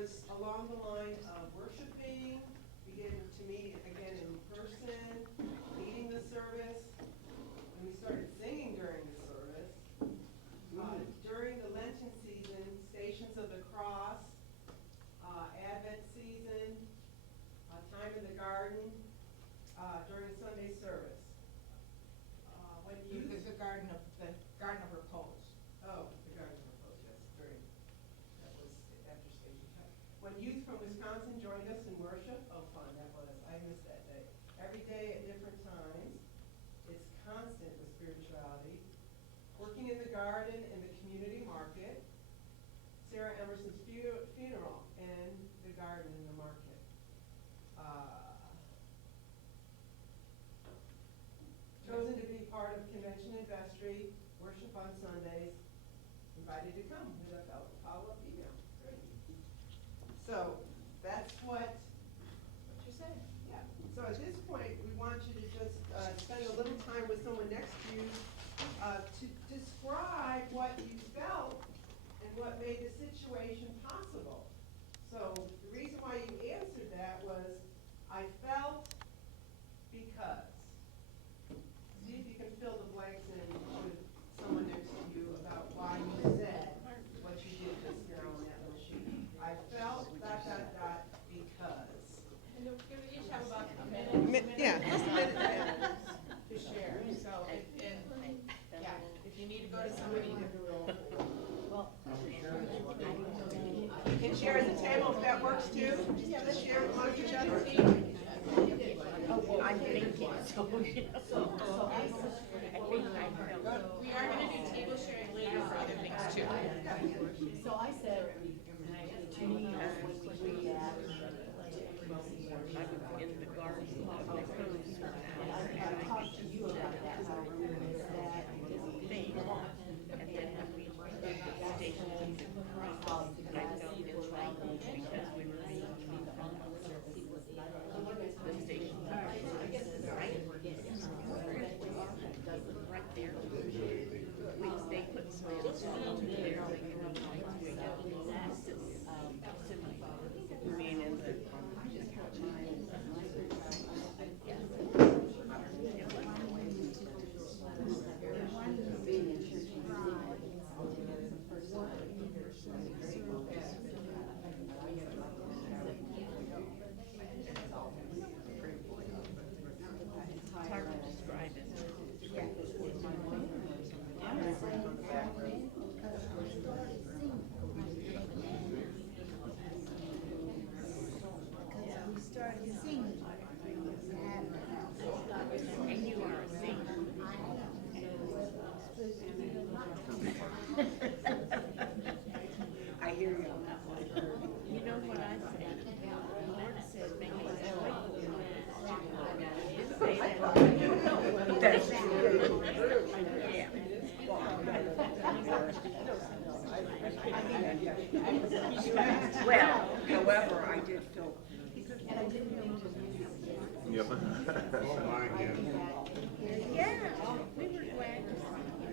was along the line of worshiping, beginning to meet again in person, leading the service, and we started singing during the service. During the Lenten season, Stations of the Cross, Advent season, time in the garden, during Sunday service. When youth, the garden of repose. oh, the garden of repose, yes, that was after station time. When youth from Wisconsin joined us in worship, oh fun that was, I missed that day. Every day at different times, it's constant with spirituality. Working in the garden and the community market, Sarah Emerson's funeral and the garden and the market. Chosen to be part of convention and vestry, worship on Sundays, invited to come with a follow-up email. Great. So that's what you're saying. Yeah. So at this point, we want you to just spend a little time with someone next to you to describe what you felt and what made the situation possible. So the reason why you answered that was, I felt because. See if you can fill the blanks in with someone next to you about why you said what you did just now on that little sheet. I felt ... because. And we each have about a minute. Yeah, just a minute. To share. So if you need to go to somebody. You can share at the table if that works too. Yeah, let's share among each other. I'm thinking, so I think We are going to do table sharing later for other things too. So I said, to me, when we do that, I was in the garden of the cruise I talked to you about that, how I remember that, thing, and then when we did the station of the cross, I felt enlightened because we were being taught the station of the cross. Right there. They put some there, like in the way out. Being in the it's hard to describe it. We started singing. And you are a singer. I hear you on that one. You know what I said? The Lord said, make it joyful. He didn't say that. That's true. Yeah. Well, however, I did feel. Yep. Yeah, we were glad to see you.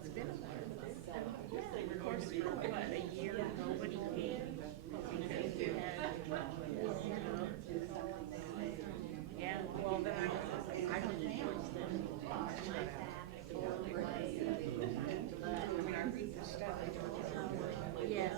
It's been a while. Yeah, of course, for what, a year, nobody came because we had, yeah, well, then I don't know. I mean, I read the stuff. Yes.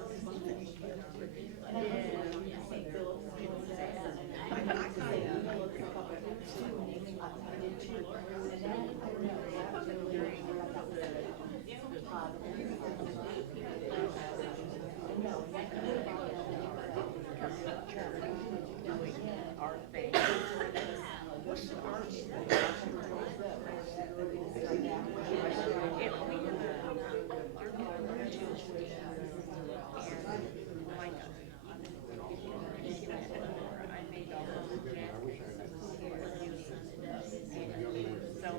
Our thing. What's the art? If we have I made all those jackets. So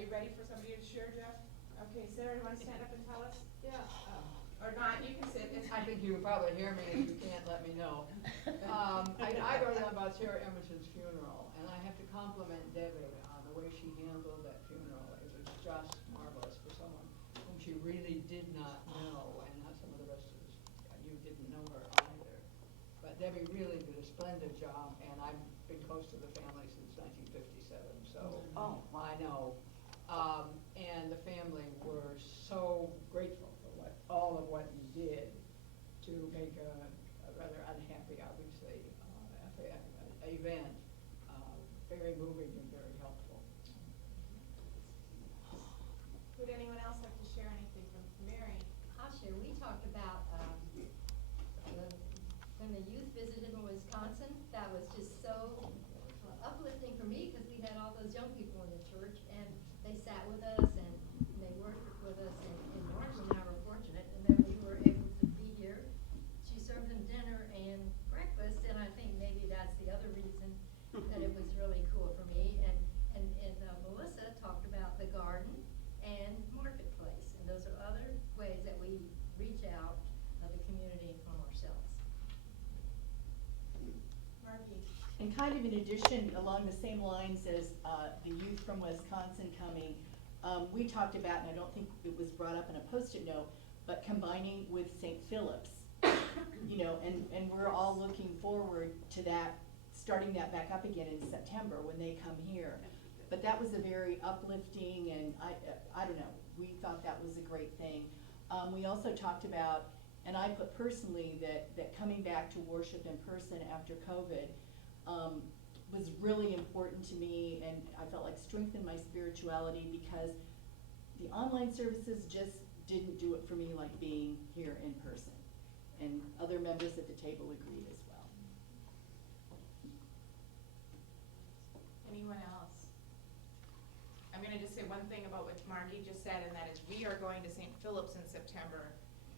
you ready for somebody to share, Jeff? Okay, Sarah, you wanna stand up and tell us? Yeah. Or not, you can sit, it's I fine. think you can probably hear me, if you can't, let me know. I wrote down about Sarah Emerson's funeral, and I have to compliment Debbie on the way she handled that funeral. It was just marvelous for someone whom she really did not know, and not some of the rest of us, you didn't know her either. But Debbie really did a splendid job, and I've been close to the family since 1957, so I know. And the family were so grateful for all of what you did to make a rather unhappy, obviously, event very moving and very helpful. Would anyone else like to share anything from Mary? I'll share. We talked about, when the youth visited in Wisconsin, that was just so uplifting for me, because we had all those young people in the church, and they sat with us, and they worked with us, and Margie and I were fortunate in that we were able to be here. She served them dinner and breakfast, and I think maybe that's the other reason that it was really cool for me. And Melissa talked about the garden and marketplace, and those are other ways that we reach out to the community from ourselves. Margie? And kind of in addition, along the same lines as the youth from Wisconsin coming, we talked about, and I don't think it was brought up in a Post-it note, but combining with St. Philip's. You know, and we're all looking forward to that, starting that back up again in September when they come here. But that was a very uplifting, and I don't know, we thought that was a great thing. We also talked about, and I put personally that coming back to worship in person after COVID was really important to me, and I felt like strengthened my spirituality, because the online services just didn't do it for me like being here in person. And other members at the table agreed as well. Anyone else? I'm gonna just say one thing about what Margie just said, and that is we are going to St. Philip's in September.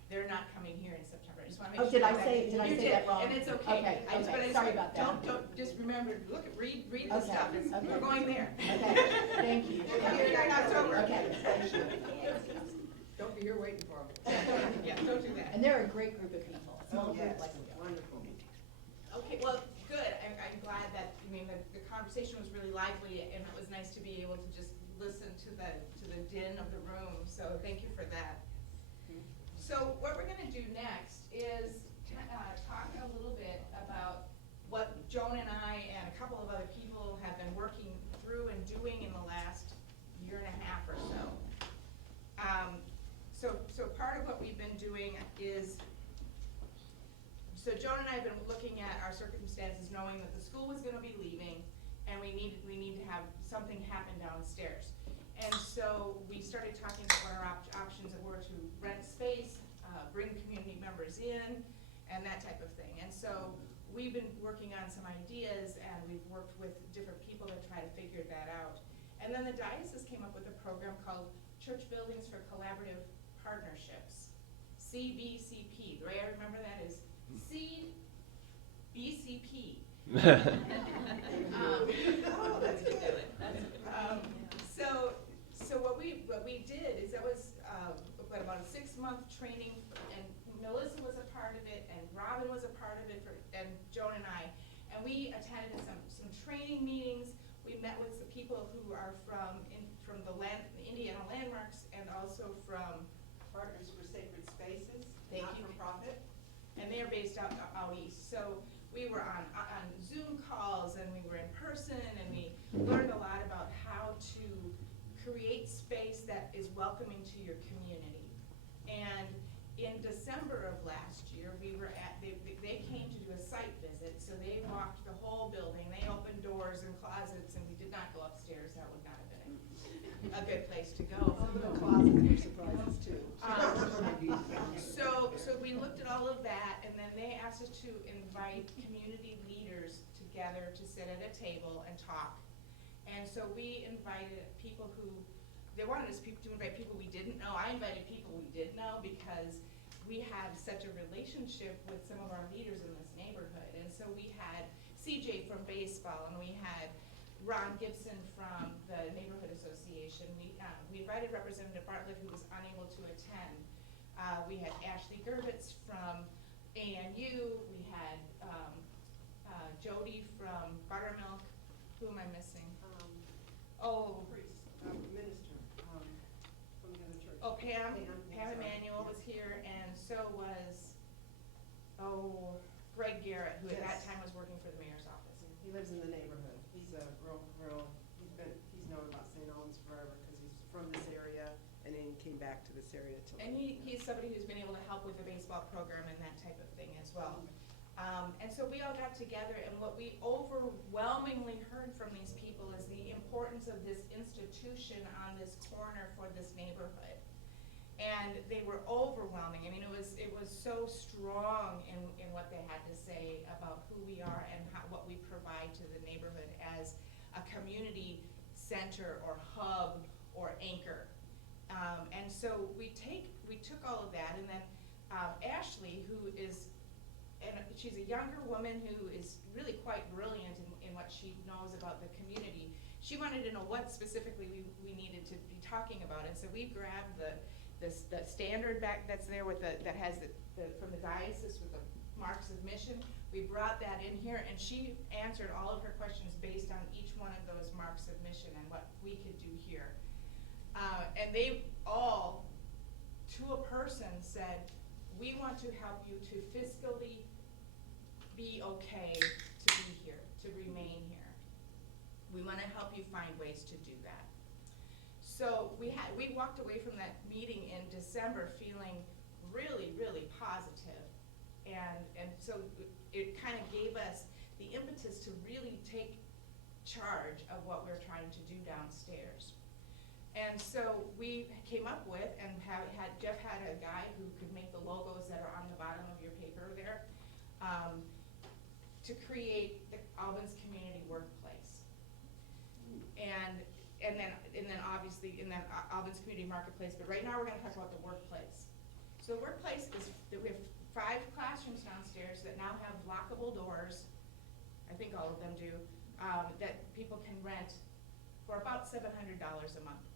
They're not coming here in September. I just wanna make Oh, sure. did I say that wrong? And it's okay. Okay, I just- okay, but I just sorry want- about that. Don't, just remember, read the Okay, stuff. okay. We're going there. Okay, thank you. We're coming here in October. Okay, thank you. Don't be here waiting for me. Yeah, don't do that. And they're a great group of people, small group like we are. Wonderful. Okay, well, good. I'm glad that, I mean, the conversation was really lively, and it was nice to be able to just listen to the din of the room, so thank you for that. So what we're gonna do next is talk a little bit about what Joan and I and a couple of other people have been working through and doing in the last year and a half or so. So part of what we've been doing is, so Joan and I have been looking at our circumstances, knowing that the school was gonna be leaving, and we need to have something happen downstairs. And so we started talking about what our options were to rent space, bring community members in, and that type of thing. And so we've been working on some ideas, and we've worked with different people to try to figure that out. And then the diocese came up with a program called Church Buildings for Collaborative Partnerships, CBCP. The way I remember that is CBCP. Oh, that's good. So what we did is that was about a 6-month training, and Melissa was a part of it, and Robin was a part of it, and Joan and I. And we attended some training meetings. We met with the people who are from the Indiana Landmarks, and also from Partners for Sacred Spaces, Thank not you. for profit. and they are based out east. So we were on Zoom calls, and we were in person, and we learned a lot about how to create space that is welcoming to your community. And in December of last year, we were they came to do a site visit, so they walked the whole building. They opened doors and closets, and we did not go upstairs. That would not have been a good place to go. Some of the closets were surprises too. So we looked at all of that, and then they asked us to invite community leaders together to sit at a table and talk. And so we invited people who, they wanted us to invite people we didn't know. I invited people we did know because we had such a relationship with some of our leaders in this neighborhood. And so we had CJ from baseball, and we had Ron Gibson from the Neighborhood Association. We invited Representative Bartlett, who was unable to attend. We had Ashley Gerbitz from ANU. We had Jody from Buttermilk. Who am I missing? Oh, Priest, minister, from the other church. oh, Pam sorry. Emanuel was here, and so was, Greg Garrett, who at that Yes. time was working for the mayor's office. He lives in the neighborhood. He's a real, he's known about St. Albans forever because he's from this area and then he came back to this area to. And he's somebody who's been able to help with the baseball program and that type of thing as well. And so we all got together, and what we overwhelmingly heard from these people is the importance of this institution on this corner for this neighborhood. And they were overwhelming. I mean, it was so strong in what they had to say about who we are and what we provide to the neighborhood as a community center or hub or anchor. And so we took all of that, and then Ashley, who is, and she's a younger woman who is really quite brilliant in what she knows about the community. She wanted to know what specifically we needed to be talking about, and so we grabbed the standard back that's there with that has from the diocese with the marks of mission. We brought that in here, and she answered all of her questions based on each one of those marks of mission and what we could do here. And they all, to a person, said, we want to help you to fiscally be okay to be here, to remain here. We want to help you find ways to do that. So we walked away from that meeting in December feeling really, really positive. And so it kind of gave us the impetus to really take charge of what we're trying to do downstairs. And so we came up with, and Jeff had a guy who could make the logos that are on the bottom of your paper there, to create the Alban's community workplace. And then obviously, Alban's community marketplace, but right now we're gonna talk about the workplace. So the workplace is that we have 5 classrooms downstairs that now have lockable doors, I think all of them do, that people can rent for about $700 a month.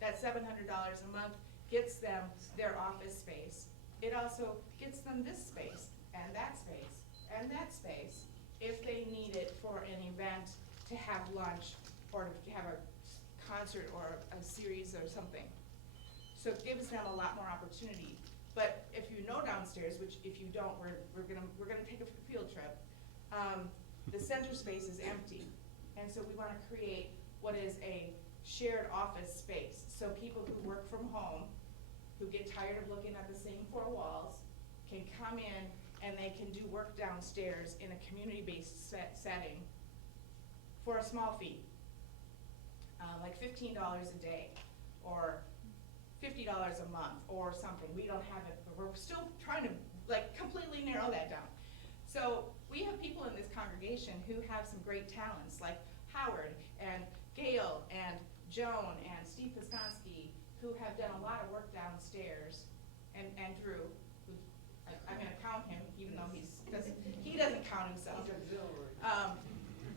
That $700 a month gets them their office space. It also gets them this space, and that space, and that space, if they need it for an event, to have lunch, or to have a concert or a series or something. So it gives them a lot more opportunity. But if you know downstairs, which if you don't, we're gonna take a field trip, the center space is empty. And so we wanna create what is a shared office space. So people who work from home, who get tired of looking at the same 4 walls, can come in and they can do work downstairs in a community-based setting for a small fee. Like $15 a day, or $50 a month, or something. We don't have it, but we're still trying to like completely narrow that down. So we have people in this congregation who have some great talents, like Howard and Gail and Joan and Steve Piskonski, who have done a lot of work downstairs, and Drew, who I'm gonna count him, even though he doesn't count himself.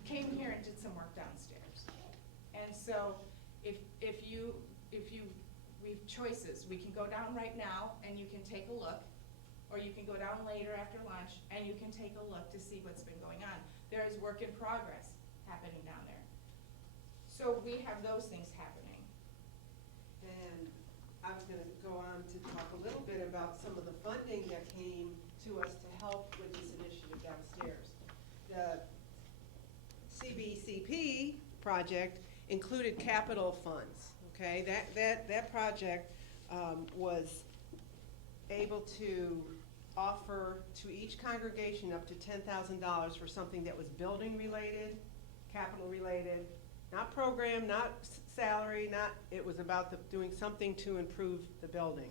Came here and did some work downstairs. And so we have choices. We can go down right now and you can take a look, or you can go down later after lunch and you can take a look to see what's been going on. There is work in progress happening down there. So we have those things happening. And I was gonna go on to talk a little bit about some of the funding that came to us to help with this initiative downstairs. The CBCP project included capital funds, okay? That project was able to offer to each congregation up to $10,000 for something that was building related, capital related, not program, not salary, it was about doing something to improve the building.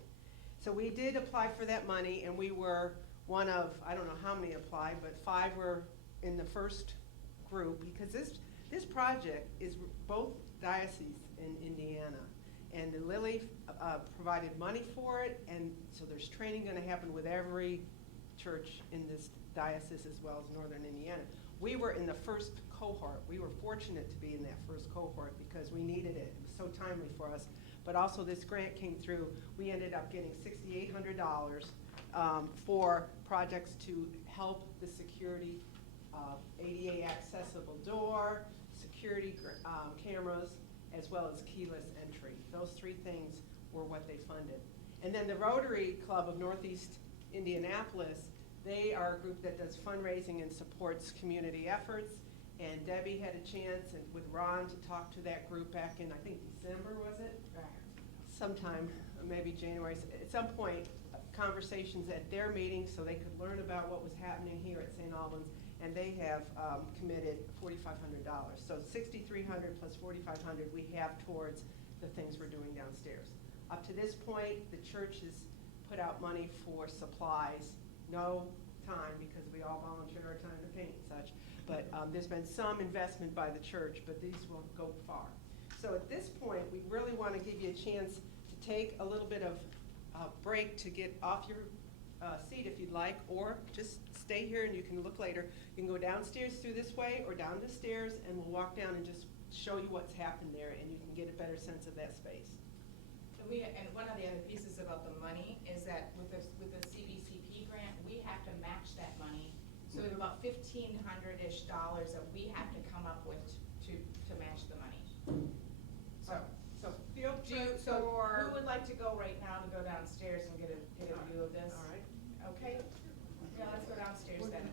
So we did apply for that money, and we were one of, I don't know how many applied, but 5 were in the first group, because this project is both dioceses in Indiana. And the Lily provided money for it, and so there's training gonna happen with every church in this diocese as well as Northern Indiana. We were in the first cohort. We were fortunate to be in that first cohort because we needed it. It was so timely for us. But also this grant came through. We ended up getting $6,800 for projects to help the security, ADA accessible door, security cameras, as well as keyless entry. Those three things were what they funded. And then the Rotary Club of Northeast Indianapolis, they are a group that does fundraising and supports community efforts. And Debbie had a chance with Ron to talk to that group back in, I think, December, was it? Sometime, maybe January. At some point, conversations at their meeting so they could learn about what was happening here at St. Albans. And they have committed $4,500. So $6,300 plus $4,500 we have towards the things we're doing downstairs. Up to this point, the church has put out money for supplies, no time because we all volunteer our time to paint and such. But there's been some investment by the church, but these will go far. So at this point, we really want to give you a chance to take a little bit of break to get off your seat if you'd like, or just stay here and you can look later. You can go downstairs through this way or down the stairs, and we'll walk down and just show you what's happened there, and you can get a better sense of that space. And one of the other pieces about the money is that with the CVCP grant, we have to match that money. So we have about $1,500-ish that we have to come up with to match the money. So field trip so who would like to go right now to go downstairs and get a view of this? All right. Okay. Yeah, let's go downstairs then.